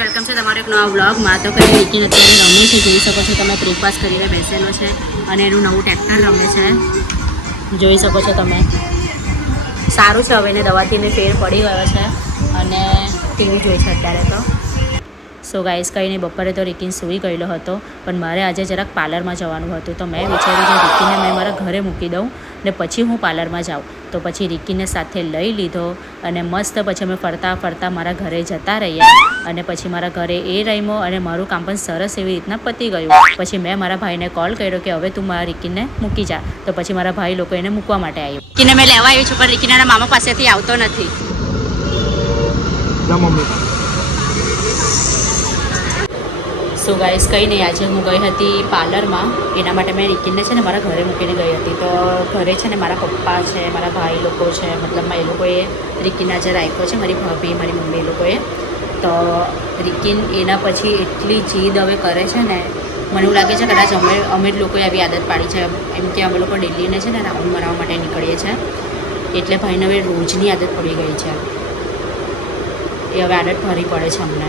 Welcome છે તમારો એક નવા વ્લોગમાં. તો કંઈ રીકીને અત્યારે રમે છે, જોઈ શકો છો તમે. બ્રેકફાસ્ટ કરીને બેસેલો છે અને એનું નવું ટ્રેક્ટર રમે છે, જોઈ શકો છો તમે. સારું છે, હવે એને દવાથી એને ફેર પડી ગયો છે અને ટીવી જોઈ છે અત્યારે તો. સો ગાઈસ કંઈ નહીં, બપોરે તો રીકીન સૂઈ ગયેલો હતો, પણ મારે આજે જરાક પાર્લરમાં જવાનું હતું. તો મેં વિચાર્યું કે રીકીને મેં મારા ઘરે મૂકી દઉં ને પછી હું પાર્લરમાં જાઉં. તો પછી રીકીને સાથે લઈ લીધો અને મસ્ત પછી અમે ફરતા ફરતા મારા ઘરે જતા રહ્યા અને પછી મારા ઘરે એ રમ્યો અને મારું કામ પણ સરસ એવી રીતના પતી ગયું. પછી મેં મારા ભાઈને કોલ કર્યો કે હવે તું મારા રીકીને મૂકી જા. તો પછી મારા ભાઈ લોકો એને મૂકવા માટે આવ્યો. રીકીને મેં લેવા આવી છું, પણ રીકીના મામા પાસેથી આવતો નથી. સો ગાઈસ કંઈ નહીં, આજે હું ગઈ હતી પાર્લરમાં. એના માટે મેં રીકીને છે ને મારા ઘરે મૂકીને ગઈ હતી. તો ઘરે છે ને મારા પપ્પા છે, મારા ભાઈ લોકો છે, મતલબ એ લોકોએ રીકીને આજે રાખ્યો છે, મારી ભાભી મારી મમ્મી એ લોકોએ. તો રીકીન એના પછી એટલી જીદ હવે કરે છે ને, મને એવું લાગે છે કદાચ અમે જ લોકોએ આવી આદત પાડી છે. એમ કે અમે લોકો દિલ્હીને છે ને રાઉન્ડ મરાવવા માટે નીકળીએ છીએ, એટલે ભાઈને હવે રોજની આદત પડી ગઈ છે. એ હવે આદત ભરી પડે છે અમને.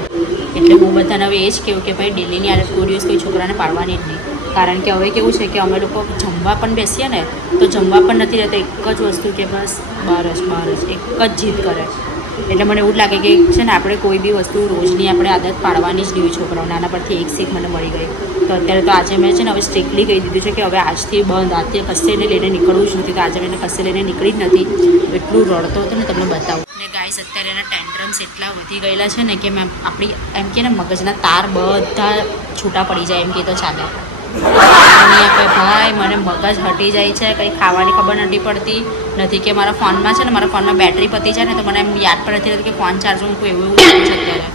એટલે હું બધાને હવે એ જ કહું કે ભાઈ ડેલીની આદત કોઈ દિવસ કોઈ છોકરાને પાડવાની જ નહીં. કારણ કે હવે કેવું છે કે અમે લોકો જમવા પણ બેસીએ ને તો જમવા પણ નથી રહેતા, એક જ વસ્તુ કે બસ બહાર જ એક જ જીદ કરે. એટલે મને એવું જ લાગે કે છે ને આપણે કોઈ બી વસ્તુ રોજની આપણે આદત પાડવાની જ નહીં છોકરાઓને. આના પરથી એક શીખ મને મળી ગઈ. તો અત્યારે તો આજે મેં છે ને હવે સ્ટ્રિક્ટલી કહી દીધું છે કે હવે આજથી બંધ, આજથી કશે એને લઈને નીકળવું જ નથી. તો આજે મેં કશે લઈને નીકળી જ નથી. એટલું રડતો હતો ને તમને બતાવું. ને ગાઈસ અત્યારે એના ટેન્ટ્રમ્સ એટલા વધી ગયેલા છે ને કે મેં આપણી એમ કે ને મગજના તાર બધા છૂટા પડી જાય એમ કે તો ચાલે. ભાઈ મને મગજ હટી જાય છે, કંઈ ખાવાની ખબર નથી પડતી. નથી કે મારા ફોનમાં છે ને, મારા ફોનમાં બેટરી પતી જાય ને તો મને એમ યાદ પણ નથી રહેતું કે ફોન ચાર્જ મૂકું. એવું લાગે છે અત્યારે,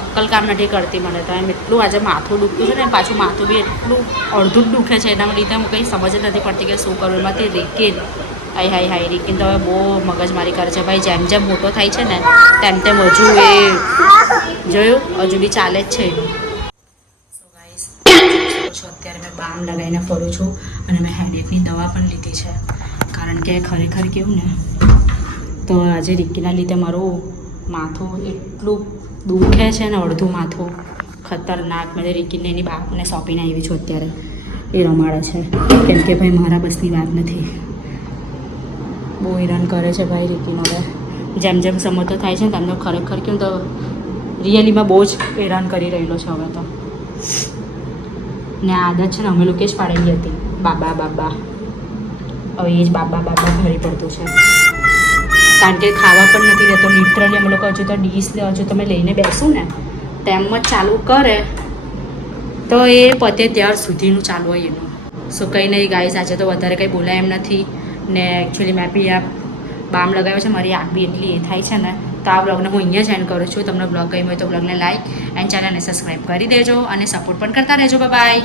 અક્કલ કામ નથી કરતી મને તો. એમ એટલું આજે માથું દુખતું છે ને, પાછું માથું બી એટલું અડધું જ દુખે છે. એના લીધે હું કંઈ સમજ જ નથી પડતી કે શું કરું. એમાંથી રીકીન હાય રીકીન તો હવે બહુ મગજમારી કરે છે ભાઈ. જેમ જેમ મોટો થાય છે ને તેમ તેમ હજુ એ જોયું હજુ બી ચાલે જ છે એનું. અત્યારે મેં બામ લગાવીને ફરું છું અને મેં હેડેકની દવા પણ લીધી છે. કારણ કે ખરેખર કેવું ને, તો આજે રીકીના લીધે મારું માથું એટલું દુખે છે ને, અડધું માથું ખતરનાક. મેં રીકીને એની બાપને સોંપીને આવી છું અત્યારે. એ રમાડે છે કેમ કે ભાઈ મારા બસની વાત નથી. બહુ હેરાન કરે છે ભાઈ રીકીનો. હવે જેમ જેમ સમજતો થાય છે ને તેમને ખરેખર કેવું તો રિયલીમાં બહુ જ હેરાન કરી રહેલો છે હવે તો. ને આદત છે ને અમે લોકો જ પાડેલી હતી, બાબા. હવે એ જ બાબા ભરી પડતું છે. કારણ કે ખાવા પણ નથી રહેતો. લિટરલી અમે લોકો હજુ તો ડીશ હજુ તમે લઈને બેસું ને તેમ જ ચાલુ કરે તો એ પતે ત્યાર સુધીનું ચાલુ હોય એનું. સો કંઈ નહીં ગાઈસ, આજે તો વધારે કંઈ બોલાય એમ નથી. ને એકચ્યુઅલી મેં બી આ બામ લગાવ્યો છે, મારી આંખ બી એટલી એ થાય છે ને. તો આ બ્લોગને હું અહીંયા જ એન્ડ કરું છું. તમને બ્લોગ ગમ્યો હોય તો બ્લોગને લાઈક એન્ડ ચેનલને સબસ્ક્રાઈબ કરી દેજો અને સપોર્ટ પણ કરતા રહેજો. બાય.